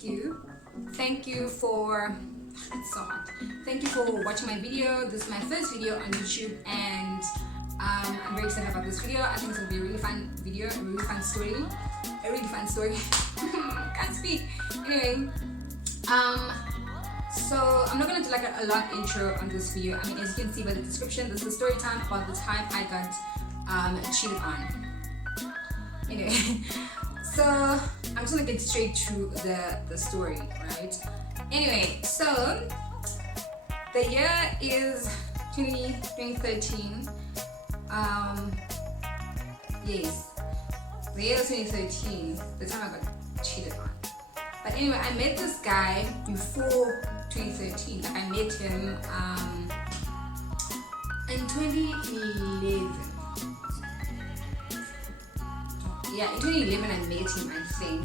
Thank you for it's so hot. Thank you for watching my video. This is my first video on YouTube, and I'm very excited about this video. I think it's gonna be a really fun video, a really fun story. Can't speak. Anyway, so I'm not gonna do like a long intro on this video. I mean, as you can see by the description, this is a story time about the time I got cheated on. Anyway, so I'm just gonna get straight to the story, right? Anyway, so the year is 2013. Yes, the year is 2013, the time I got cheated on. But anyway, I met this guy before 2013. Like I met him in 2011. Yeah, in 2011 I met him, I think.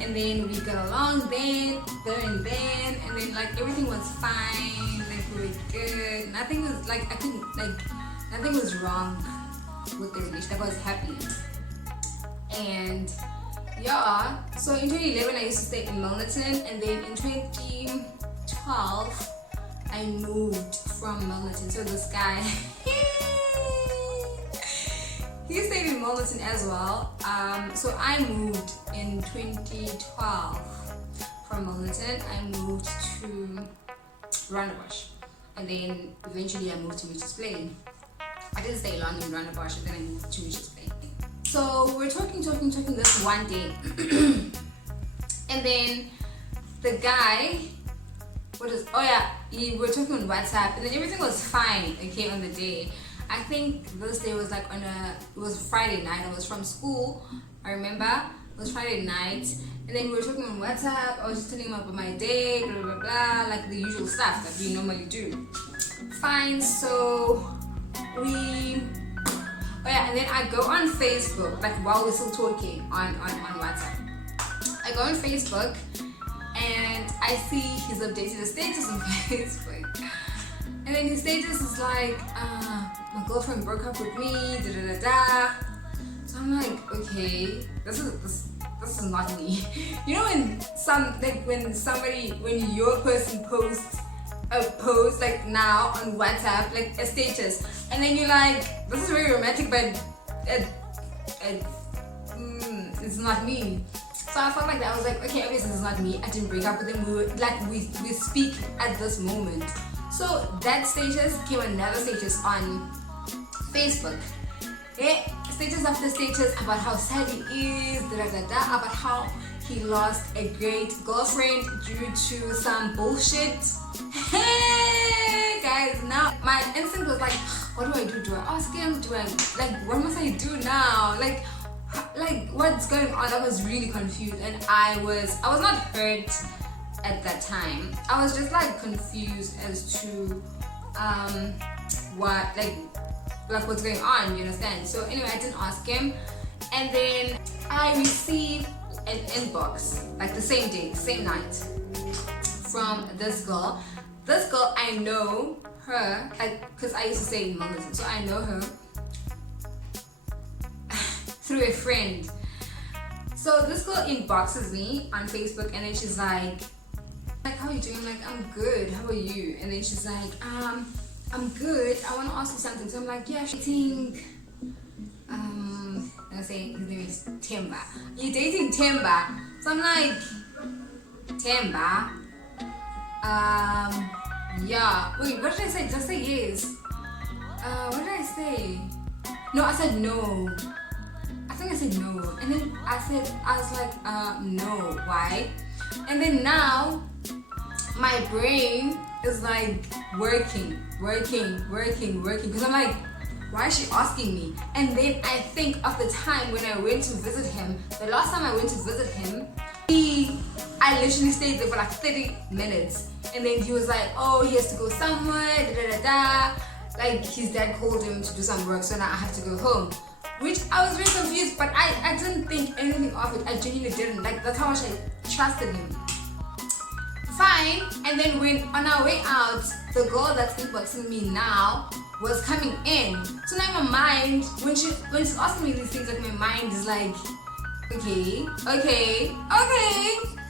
And then we got along there and then like everything was fine, like we were good. Nothing was like nothing was wrong with the relationship. I was happy. And yeah, so in 2011 I used to stay in Milnerton, and then in 2012 I moved from Milnerton. So this guy he stayed in Milnerton as well. So I moved in 2012 from Milnerton. I moved to Rondebosch, and then eventually I moved to Richards Plain. I didn't stay long in Rondebosch, and then I moved to Richards Plain. So we're talking this one day, and then the guy, we were talking on WhatsApp, and then everything was fine. Okay, on the day. I think this day was like it was Friday night. I was from school. I remember it was Friday night, and then we were talking on WhatsApp. I was just telling him about my day, blah blah blah, like the usual stuff that we normally do. Fine. So and then I go on Facebook, like while we're still talking on WhatsApp. I go on Facebook and I see he's updated a status on Facebook. And then his status is like, my girlfriend broke up with me, da da da da. So I'm like, okay, this is not me. You know when your person posts a post like now on WhatsApp, like a status, and then you're like, this is very romantic, but it's not me. So I felt like that. I was like, okay, obviously it's not me. I didn't break up with him. We speak at this moment. So that status came another status on Facebook. Yeah, status after status about how sad he is, about how he lost a great girlfriend due to some bullshit. Hey guys, now my instinct was like, what do I do? Do I ask him? What must I do now? Like what's going on? I was really confused, and I was not hurt at that time. I was just like confused as to what's going on, you understand? So anyway, I didn't ask him, and then I received an inbox like the same day, same night, from this girl. This girl, I know her, because I used to stay in Milnerton, so I know her through a friend. So this girl inboxes me on Facebook, and then she's like, how are you doing? I'm like, I'm good, how are you? And then she's like, I'm good, I want to ask you something. So I'm like, yeah, dating I say his name is Temba. You're dating Temba? So I'm like, Temba? Yeah. Wait, what did I say? Just say yes. What did I say? No, I said no. I think I said no. And then I was like, no. Why? And then now my brain is like working. Because I'm like, why is she asking me? And then I think of the time when I went to visit him. The last time I went to visit him, I literally stayed there for like 30 minutes. And then he was like, oh, he has to go somewhere, da da da da. Like his dad called him to do some work, so now I have to go home. Which I was very confused, but I didn't think anything of it. I genuinely didn't. Like that's how much I trusted him. Fine. And then when on our way out, the girl that's inboxing me now was coming in. So now my mind, when she's asking me these things, like my mind is like, okay.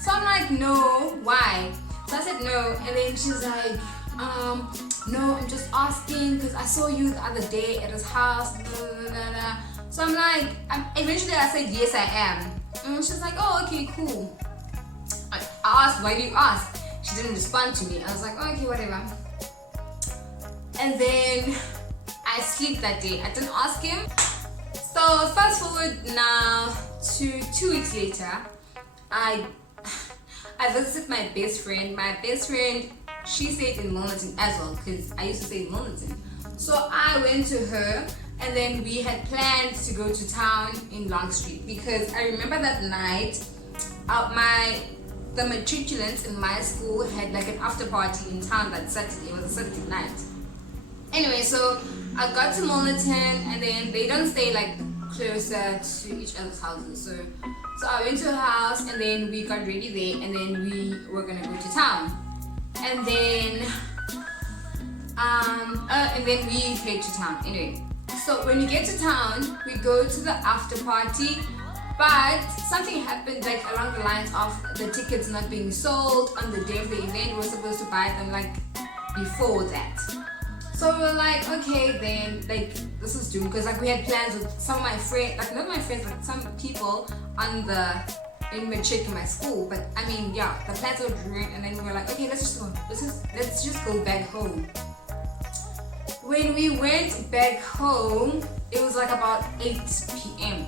So I'm like, no, why? So I said no, and then she's like, no, I'm just asking because I saw you the other day at his house. Blah, blah, blah, blah. So I'm like, eventually I said, yes, I am. And she's like, oh, okay, cool. I asked, why do you ask? She didn't respond to me. I was like, oh, okay, whatever. And then I sleep that day. I didn't ask him. So fast forward now to 2 weeks later, I visited my best friend. My best friend, she stayed in Milnerton as well, because I used to stay in Milnerton. So I went to her, and then we had planned to go to town in Long Street, because I remember that night, the matriculants in my school had like an after party in town that Saturday. It was a Saturday night. Anyway, so I got to Milnerton, and then they don't stay like closer to each other's houses. So I went to her house, and then we got ready there, and then we were gonna go to town. And then we head to town. Anyway, so when we get to town, we go to the after party, but something happened like along the lines of the tickets not being sold on the day of the event. We were supposed to buy them like before that. So we were like, okay, then like this is doomed, because like we had plans with some of my friends, like not my friends, but some people in matric in my school. But I mean, yeah, the plans were ruined, and then we were like, okay, let's just go back home. When we went back home, it was like about 8 p.m.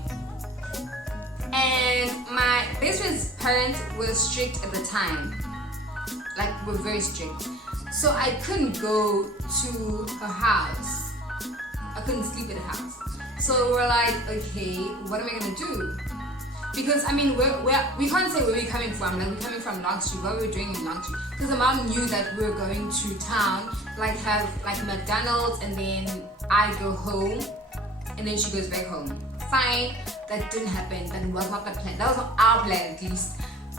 and my best friend's parents were strict at the time, like were very strict. So I couldn't go to her house. I couldn't sleep at her house. So we're like, okay, what am I gonna do? Because I mean, we can't say where we're coming from. Like we're coming from Long Street. What we're doing in Long Street? Because the mom knew that we were going to town, like have like McDonald's, and then I go home, and then she goes back home. Fine, that didn't happen. That was not the plan. That was not our plan, at least.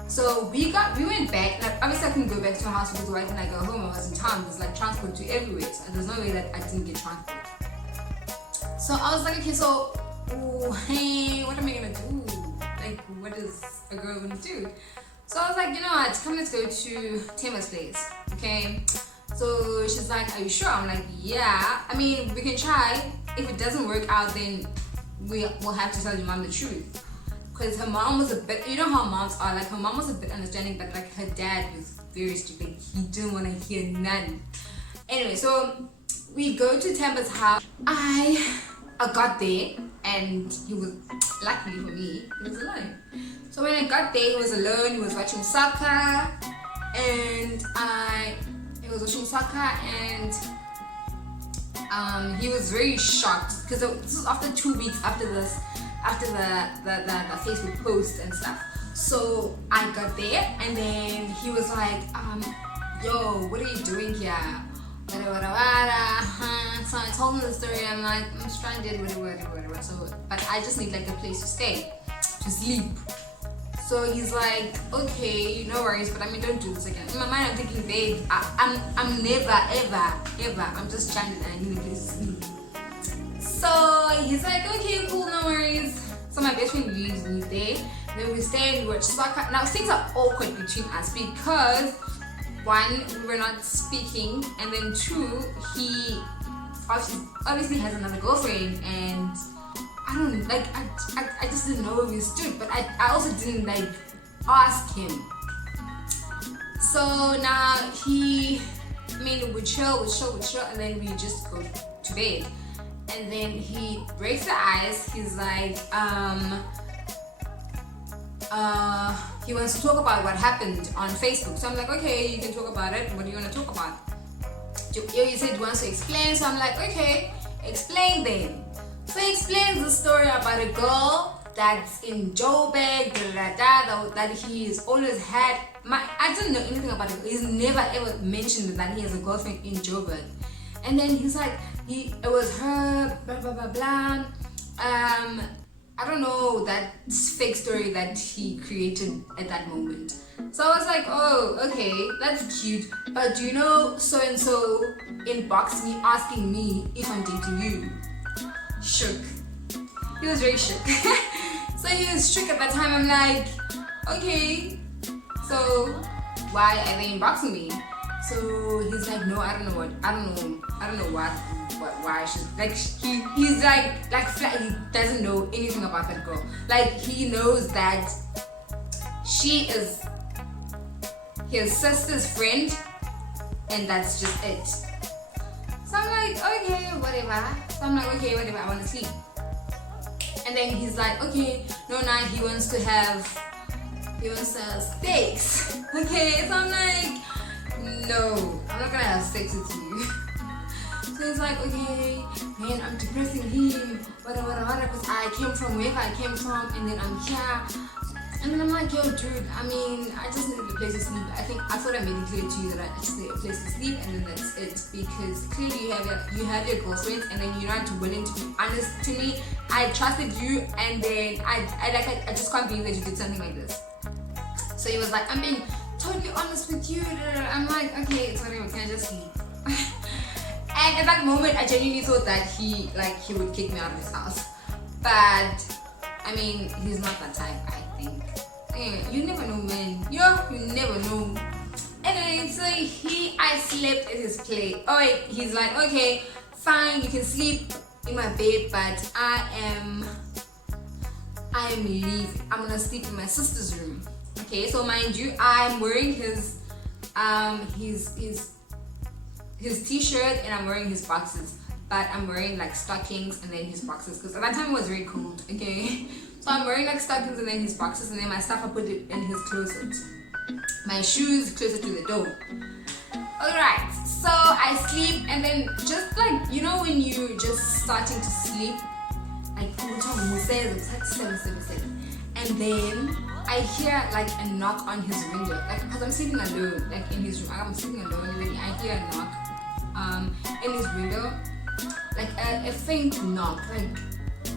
So we went back. Like obviously I couldn't go back to my house, because why didn't I go home? I was in town. There's like transport to everywhere, so there's no way that I didn't get transport. So I was like, okay, so hey, what am I gonna do? Like, what is a girl gonna do? So I was like, you know what? Come, let's go to Tema's place. Okay. So she's like, are you sure? I'm like, yeah. I mean, we can try. If it doesn't work out, then we'll have to tell your mom the truth. Because her mom was a bit, you know how moms are, like her mom was a bit understanding, but like her dad was very strict. Like, he didn't want to hear none. Anyway, so we go to Tamba's house. I got there, and he was, luckily for me, he was alone. So when I got there, he was alone. He was watching soccer, and he was very shocked, because this was after 2 weeks after the Facebook post and stuff. So I got there, and then he was like, yo, what are you doing here? So I told him the story. I'm like, I'm stranded, whatever. So, but I just need like a place to stay, to sleep. So he's like, okay, no worries, but I mean, don't do this again. In my mind, I'm thinking, babe, I'm never, ever, I'm just stranded and I need a place to sleep. So he's like, okay, cool, no worries. So my best friend leaves me there. Then we stay and we watch soccer. Now things are awkward between us, because one, we were not speaking, and then two, he obviously has another girlfriend, and I don't like, I just didn't know where we stood, but I also didn't like ask him. So now we chill, and then we just go to bed. And then he breaks the ice. He's like, he wants to talk about what happened on Facebook. So I'm like, okay, you can talk about it. What do you want to talk about? He said he wants to explain. So I'm like, okay, explain then. So he explains the story about a girl that's in Joburg, that he's always had. I don't know anything about it. He's never ever mentioned that he has a girlfriend in Joburg. And then he's like, it was her, blah blah blah blah. I don't know that fake story that he created at that moment. So I was like, oh, okay, that's cute. But do you know so and so inboxed me asking me if I'm dating you? Shook. He was very shook. So he was shook at that time. I'm like, okay. So So why are they inboxing me? So he's like, no, I don't know why she's like, he's like he doesn't know anything about that girl. Like, he knows that she is his sister's friend, and that's just it. So I'm like, okay, whatever. I want to sleep. And then he's like, okay, no, now he wants to have steaks. Okay, so I'm like, no, I'm not gonna have sex with you. So he's like, okay, man, I'm depressing him, whatever, because I came from wherever I came from, and then I'm here. And then I'm like, yo, dude, I mean, I just needed a place to sleep. I thought I made it clear to you that I just need a place to sleep, and then that's it. Because clearly you have your girlfriends, and then you're not willing to be honest to me. I trusted you, and then I just can't believe that you did something like this. So he was like, I'm being totally honest with you. I'm like, okay, it's whatever, can I just sleep? And at that moment, I genuinely thought that he would kick me out of his house. But I mean, he's not that type, I think. You never know, man. You never know. Anyway, so I slept at his place. Oh wait, he's like, okay, fine, you can sleep in my bed, but I am leaving. I'm gonna sleep in my sister's room. Okay, so mind you, I'm wearing his t-shirt, and I'm wearing his boxes, but I'm wearing like stockings and then his boxes, because at that time it was very cold. Okay, so I'm wearing like stockings and then his boxes, and then my stuff I put it in his closet, my shoes closer to the door. Alright, so I sleep, and then just like, you know, when you just starting to sleep, like and then I hear like a knock on his window, like, because I'm sleeping alone, like in his room. I'm sleeping alone, and then I hear a knock in his window, like a faint knock, like.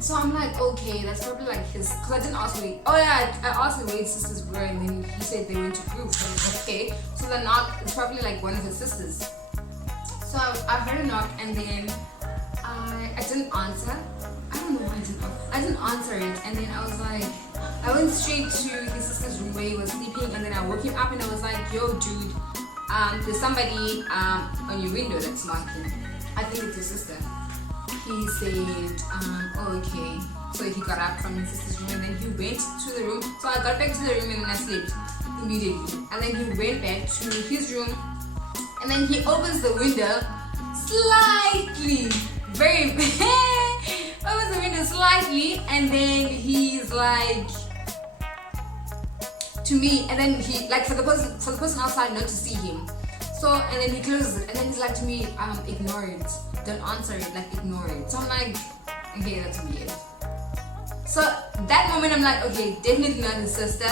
So I'm like, okay, that's probably like his, because I didn't ask where. Oh yeah, I asked where his sisters were, and then he said they went to group. Okay, so the knock is probably like one of his sisters. So I heard a knock, and then I didn't answer. I don't know why I didn't answer it, and then I was like, I went straight to his sister's room where he was sleeping, and then I woke him up, and I was like, yo, dude, there's somebody on your window that's knocking. I think it's your sister. He said, oh, okay. So he got up from his sister's room, and then he went to the room. So I got back to the room, and then I slept immediately. And then he went back to his room, and then he opens the window slightly, opens the window slightly, and then he's like to me, and then he like for the person outside not to see him. So, and then he closes it, and then he's like to me, ignore it, don't answer it, like ignore it. So I'm like, okay, that's weird. So that moment I'm like, okay, definitely not his sister,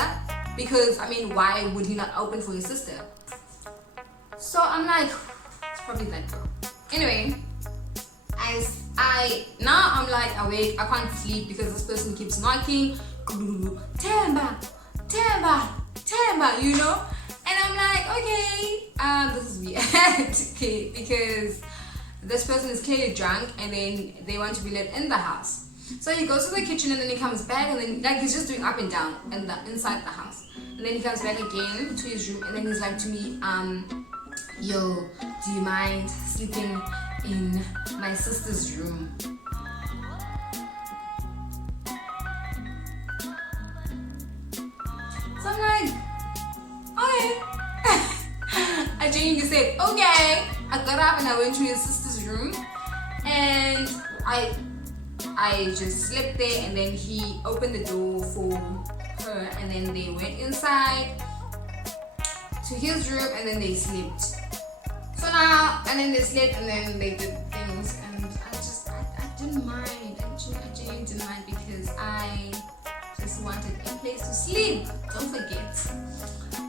because I mean, why would he not open for his sister? So I'm like, it's probably that girl. Anyway, I now I'm like awake, I can't sleep because this person keeps knocking, Temba, you know? And I'm like, okay, this is weird. Okay, because this person is clearly drunk, and then they want to be let in the house. So he goes to the kitchen, and then he comes back, and then like he's just doing up and down inside the house. And then he comes back again to his room, and then he's like to me, yo, do you mind sleeping in my sister's room? So I'm like, okay. I genuinely said, okay. I got up and I went to his sister's room, and I just slept there, and then he opened the door for her, and then they went inside to his room, and then they slept. So now, and then they slept, and then they did things, and I didn't mind. I genuinely didn't mind, because I just wanted a place to sleep. Don't forget.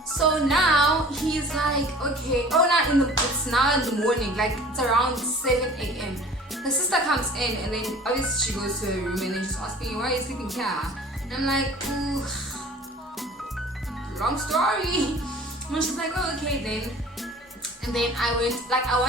So now he's like, okay. Oh, it's now in the morning, like it's around 7 a.m. The sister comes in, and then obviously she goes to her room, and then she's asking me, why are you sleeping here? And I'm like, ooh, long story. And she's like, oh, okay then. And then I went, like I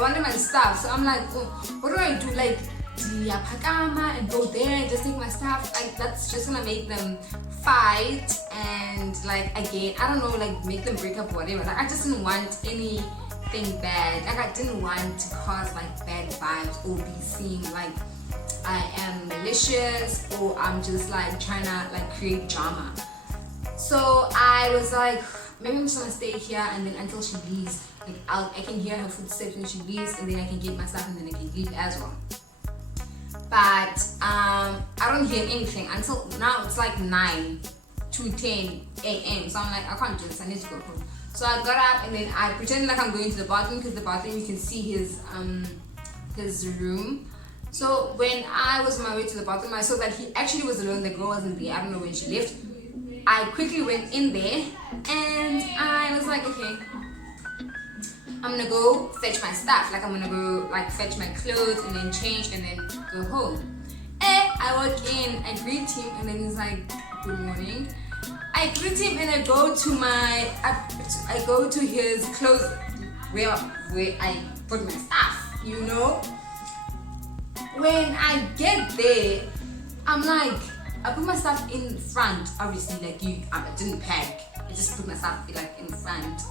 wanted my stuff, so I'm like, oh, what do I do? Like, pakama and go there and just take my stuff. Like that's just gonna make them fight and like again, I don't know, like make them break up or whatever. Like I just didn't want anything bad. Like I didn't want to cause like bad vibes or be seen like I am malicious or I'm just like trying to like create drama. So I was like, maybe I'm just gonna stay here and then until she leaves. Like I can hear her footsteps when she leaves, and then I can get my stuff and then I can leave as well. But I don't hear anything until now. It's like 9 to 10 a.m. So I'm like, I can't do this. I need to go home. So I got up and then I pretended like I'm going to the bathroom, because the bathroom you can see his room. So when I was on my way to the bathroom, I saw that he actually was alone. The girl wasn't there. I don't know when she left. I quickly went in there and I was like, okay, I'm gonna go fetch my stuff. Like I'm gonna go like fetch my clothes and then change and then go home. I walk in, I greet him, and then he's like, good morning. I greet him and I go to his clothes where I put my stuff, you know. When I get there, I'm like, I put my stuff in front, obviously, like I didn't pack. I just put my stuff like in front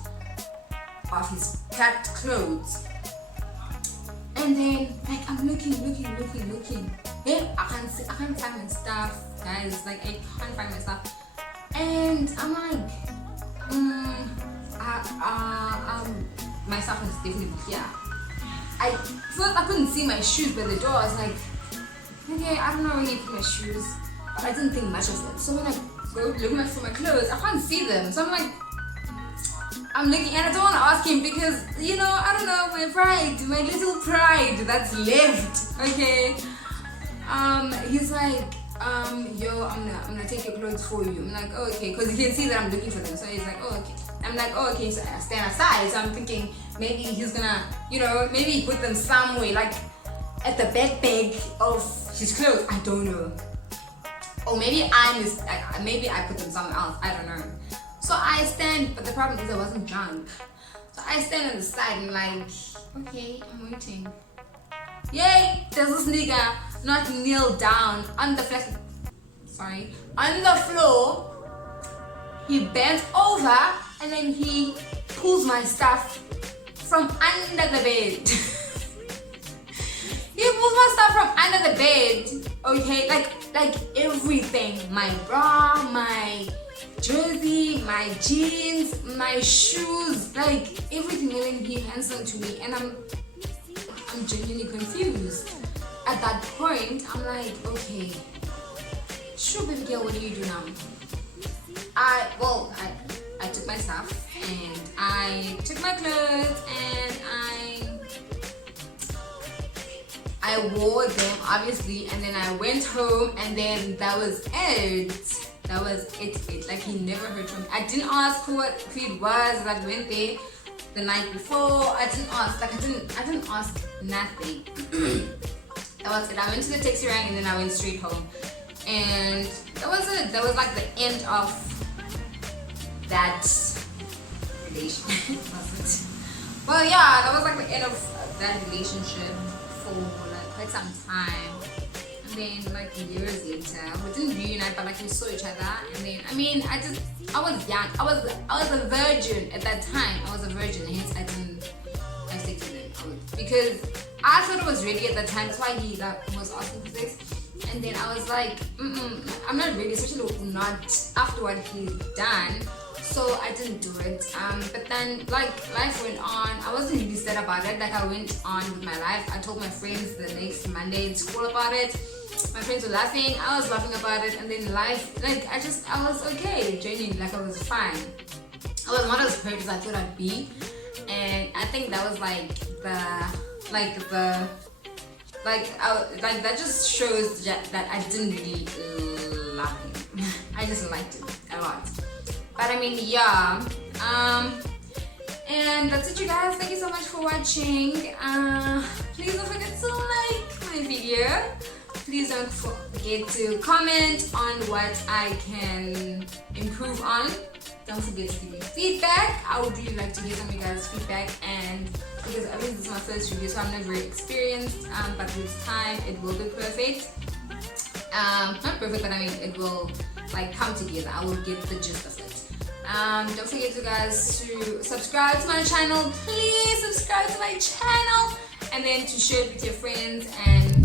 of his packed clothes. And then like I'm looking. Yeah, I can't find my stuff, guys. Like I can't find my stuff. And I'm like, my stuff is definitely here. First I couldn't see my shoes by the door. I was like, okay, I don't know where he put my shoes. But I didn't think much of it. So when I go looking for my clothes, I can't see them. So I'm like, I'm looking, and I don't want to ask him because, you know, I don't know, my little pride that's left. Okay. He's like, yo, I'm gonna take your clothes for you. I'm like, oh, okay, because he can see that I'm looking for them. So he's like, oh, okay. I'm like, oh, okay. So I stand aside. So I'm thinking maybe he's gonna, you know, maybe he put them somewhere, like at the backpack of his clothes. I don't know. Or maybe maybe I put them somewhere else. I don't know. So I stand, but the problem is I wasn't drunk. So I stand on the side and like, okay, I'm waiting. Yay! There's this nigga not kneel down on the floor. He bent over and then he pulls my stuff from under the bed. He pulls my stuff from under the bed. Okay, like everything, my bra, my jersey, my jeans, my shoes, like everything, and then he hands them to me, and I'm genuinely confused. At that point, I'm like, okay, sure, baby girl, what do you do now? I took my stuff and I took my clothes and I wore them, obviously, and then I went home, and then that was it. That was it. Like, he never heard from me. I didn't ask who it was that went there the night before. I didn't ask. Like, I didn't ask nothing. That was it. I went to the taxi rank and then I went straight home. And that was it. That was like the end of that relationship. Well, yeah, that was like the end of that relationship for like quite some time. And then like years later, we didn't reunite, but like we saw each other. And then I was young. I was a virgin at that time. I was a virgin, hence I didn't have sex with him. Because I thought it was ready at that time. That's why he was asking for sex. And then I was like, I'm not ready, especially not after what he's done. So I didn't do it. But then like life went on. I wasn't really sad about it. Like I went on with my life. I told my friends the next Monday in school about it. My friends were laughing. I was laughing about it. And then life, like I was okay. Genuinely, like I was fine. I was not as hurt as I thought I'd be. And I think that was that just shows that I didn't really love him. I just liked him a lot. But I mean, yeah. And that's it, you guys. Thank you so much for watching. Please don't forget to like my video. Please don't forget to comment on what I can improve on. Don't forget to give me feedback. I would really like to hear some of you guys' feedback. And because at least this is my first review, so I'm not very experienced, but with time it will be perfect. Not perfect, but I mean it will like come together. I will get the gist of it. Don't forget you guys to subscribe to my channel. Please subscribe to my channel, and then to share it with your friends and